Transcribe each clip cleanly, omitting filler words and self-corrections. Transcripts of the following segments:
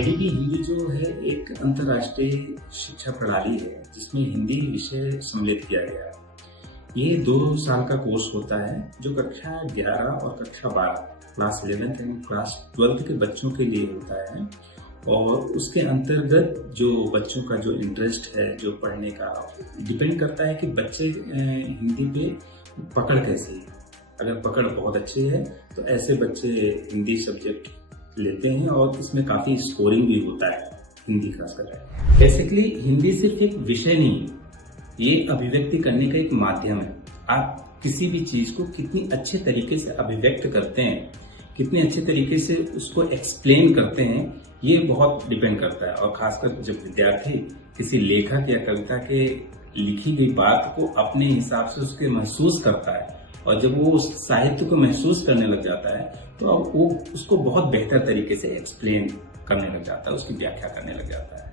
IDP Hindi जो है एक अंतर्राष्ट्रीय शिक्षा प्रणाली है जिसमें हिंदी विषय सम्मिलित किया गया है। ये 2 साल का कोर्स होता है जो कक्षा 11 और कक्षा 12 class 11th and class 12th के बच्चों के लिए होता है। और उसके अंतर्गत जो बच्चों का जो इंटरेस्ट है, जो पढ़ने का, डिपेंड करता है कि बच्चे हिंदी पे पकड़ कैसी है। अगर पकड़ बहुत अच्छी है तो ऐसे बच्चे हिंदी सब्जेक्ट लेते हैं और इसमें काफी स्कोरिंग भी होता है हिंदी खासकर। बेसिकली हिंदी सिर्फ एक विषय नहीं, ये अभिव्यक्ति करने का एक माध्यम है। आप किसी भी चीज को कितनी अच्छे तरीके से अभिव्यक्त करते हैं, कितने अच्छे तरीके से उसको एक्सप्लेन करते हैं, ये बहुत डिपेंड करता है। और खासकर जब विद्यार्थी किसी लेखक या कविता के लिखी गई बात को अपने हिसाब से उसके महसूस करता है और जब वो उस साहित्य को महसूस करने लग जाता है तो वो उसको बहुत बेहतर तरीके से एक्सप्लेन करने लग जाता है, उसकी व्याख्या करने लग जाता है।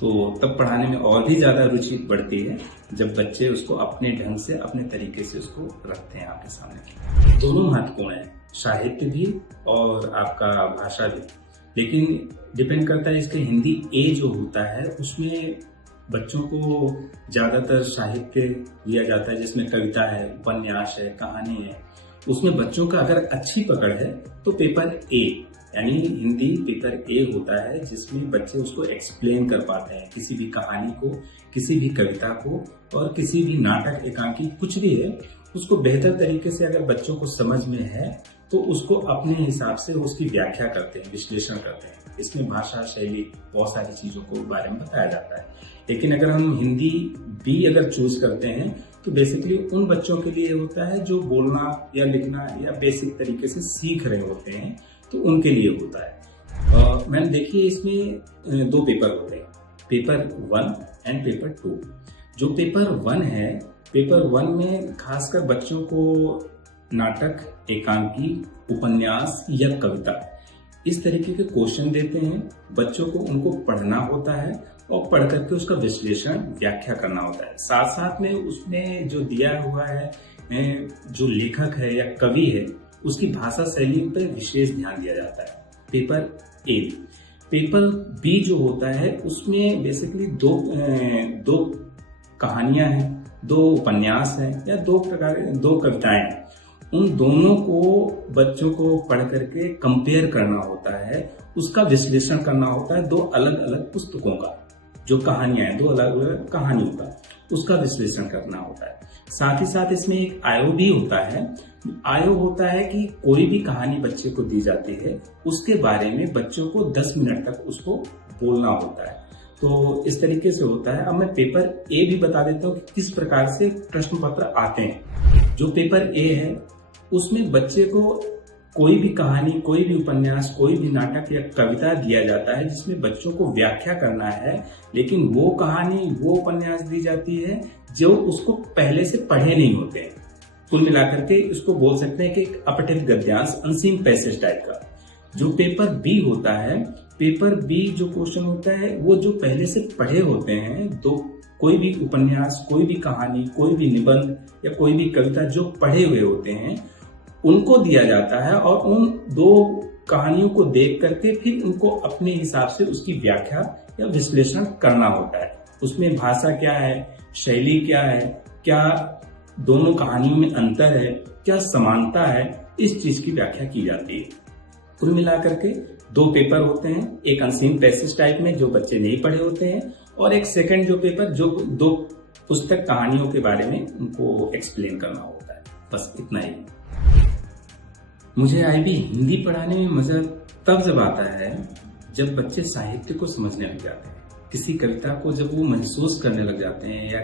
तो तब पढ़ाने में और भी ज्यादा रुचि बढ़ती है जब बच्चे उसको अपने ढंग से, अपने तरीके से उसको रखते हैं आपके सामने। दोनों महत्वपूर्ण है, साहित्य भी और आपका भाषा भी, लेकिन डिपेंड करता है इसके हिंदी ए जो होता है उसमें बच्चों को ज्यादातर साहित्य दिया जाता है जिसमें कविता है, उपन्यास है, कहानी है। उसमें बच्चों का अगर अच्छी पकड़ है तो पेपर ए यानी हिंदी पेपर ए होता है जिसमें बच्चे उसको एक्सप्लेन कर पाते हैं, किसी भी कहानी को, किसी भी कविता को और किसी भी नाटक, एकांकी, कुछ भी है उसको बेहतर तरीके से अगर बच्चों को समझ में है तो उसको अपने हिसाब से उसकी व्याख्या करते हैं, विश्लेषण करते हैं। इसमें भाषा, शैली, बहुत सारी चीजों को बारे में बताया जाता है। लेकिन अगर हम हिंदी बी अगर चूज करते हैं तो बेसिकली उन बच्चों के लिए होता है जो बोलना या लिखना या बेसिक तरीके से सीख रहे होते हैं, तो उनके लिए होता है। मैम देखिए, इसमें 2 पेपर होते हैं, पेपर 1 एंड पेपर 2। जो पेपर 1 है, पेपर 1 में खासकर बच्चों को नाटक, एकांकी, उपन्यास या कविता इस तरीके के क्वेश्चन देते हैं। बच्चों को उनको पढ़ना होता है और पढ़ करके उसका विश्लेषण, व्याख्या करना होता है। साथ साथ में उसमें जो दिया हुआ है, जो लेखक है या कवि है, उसकी भाषा शैली पर विशेष ध्यान दिया जाता है। Paper A. पेपर बी जो होता है उसमें बेसिकली दो कहानियां हैं, 2 उपन्यास हैं या 2 कविताएं हैं। उन दोनों को बच्चों को पढ़ करके कंपेयर करना होता है, उसका विश्लेषण करना होता है 2 अलग अलग पुस्तकों का। जो कहानियां हैं 2 अलग अलग कहानियों का, उसका विश्लेषण करना होता है। साथ ही साथ इसमें एक आयो भी होता है। आयो होता है कि कोई भी कहानी बच्चे को दी जाती है उसके बारे में बच्चों को 10 मिनट तक उसको बोलना होता है। तो इस तरीके से होता है। अब मैं पेपर ए भी बता देता हूँ कि किस प्रकार से प्रश्न पत्र आते हैं। जो पेपर ए है उसमें बच्चे को कोई भी कहानी, कोई भी उपन्यास, कोई भी नाटक या कविता दिया जाता है जिसमें बच्चों को व्याख्या करना है, लेकिन वो कहानी, वो उपन्यास दी जाती है जो उसको पहले से पढ़े नहीं होते हैं। कुल मिलाकर के इसको बोल सकते हैं कि एक अपठित गद्यांश, अनसीन पैसेज टाइप का। जो पेपर बी होता है, पेपर बी जो क्वेश्चन होता है वो जो पहले से पढ़े होते हैं, कोई भी उपन्यास, कोई भी कहानी, कोई भी निबंध या कोई भी कविता जो पढ़े हुए होते हैं उनको दिया जाता है और उन 2 कहानियों को देख करके फिर उनको अपने हिसाब से उसकी व्याख्या या विश्लेषण करना होता है। उसमें भाषा क्या है, शैली क्या है, क्या दोनों कहानियों में अंतर है, क्या समानता है, इस चीज की व्याख्या की जाती है। कुल मिलाकर के 2 पेपर होते हैं, एक अनसीन पैसेज टाइप में जो बच्चे नहीं पढ़े होते हैं और एक सेकंड जो पेपर जो 2 पुस्तक कहानियों के बारे में उनको एक्सप्लेन करना होता है। बस इतना ही। मुझे आईबी हिंदी पढ़ाने में मजा तब जब आता है जब बच्चे साहित्य को समझने लग जाते हैं। किसी कविता को जब वो महसूस करने लग जाते हैं या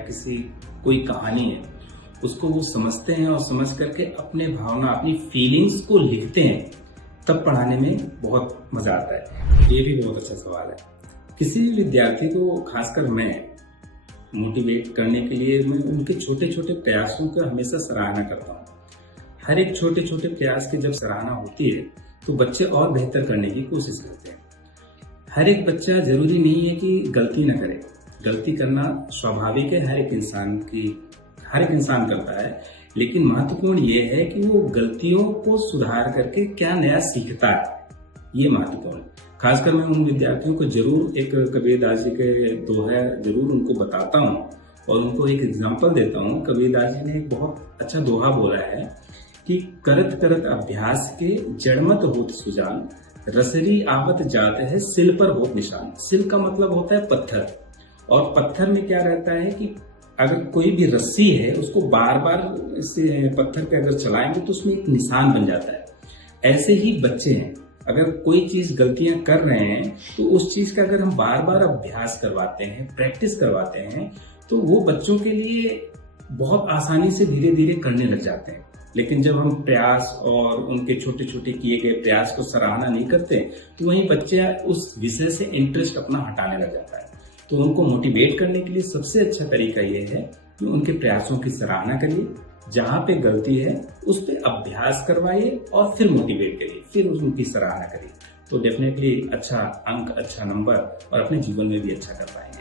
कोई कहानी है उसको वो समझते हैं और समझ करके अपने भावना, अपनी फीलिंग्स को लिखते हैं, तब पढ़ाने में बहुत मजा आता है। ये भी बहुत अच्छा सवाल है। किसी भी विद्यार्थी को, खासकर मैं, मोटिवेट करने के लिए मैं उनके छोटे छोटे प्रयासों का हमेशा सराहना करता हूँ। हर एक छोटे छोटे प्रयास की जब सराहना होती है तो बच्चे और बेहतर करने की कोशिश करते हैं। हर एक बच्चा जरूरी नहीं है कि गलती न करे, गलती करना स्वाभाविक है, हर एक इंसान करता है। लेकिन महत्वपूर्ण ये है कि वो गलतियों को सुधार करके क्या नया सीखता है, ये महत्वपूर्ण है। खासकर मैं उन विद्यार्थियों को जरूर एक कबीरदास जी के दोहा जरूर उनको बताता हूँ और उनको एक एग्जाम्पल देता हूँ। कबीरदास जी ने एक बहुत अच्छा दोहा बोला है कि करत करत अभ्यास के जड़मत होत सुजान, रसरी आवत जात है सिल पर होत निशान। सिल का मतलब होता है पत्थर, और पत्थर में क्या रहता है कि अगर कोई भी रस्सी है उसको बार बार इसे पत्थर पे अगर चलाएंगे तो उसमें एक निशान बन जाता है। ऐसे ही बच्चे हैं, अगर कोई चीज गलतियां कर रहे हैं तो उस चीज का अगर हम बार बार अभ्यास करवाते हैं, प्रैक्टिस करवाते हैं, तो वो बच्चों के लिए बहुत आसानी से धीरे धीरे करने लग जाते हैं। लेकिन जब हम प्रयास और उनके छोटे छोटे किए गए प्रयास को सराहना नहीं करते तो वहीं बच्चा उस विषय से इंटरेस्ट अपना हटाने लग जाता है। तो उनको मोटिवेट करने के लिए सबसे अच्छा तरीका ये है कि उनके प्रयासों की सराहना करिए, जहां पे गलती है उस पे अभ्यास करवाइए और फिर मोटिवेट करिए, फिर उनकी सराहना करिए। तो डेफिनेटली अच्छा अंक, अच्छा नंबर और अपने जीवन में भी अच्छा कर पाएंगे।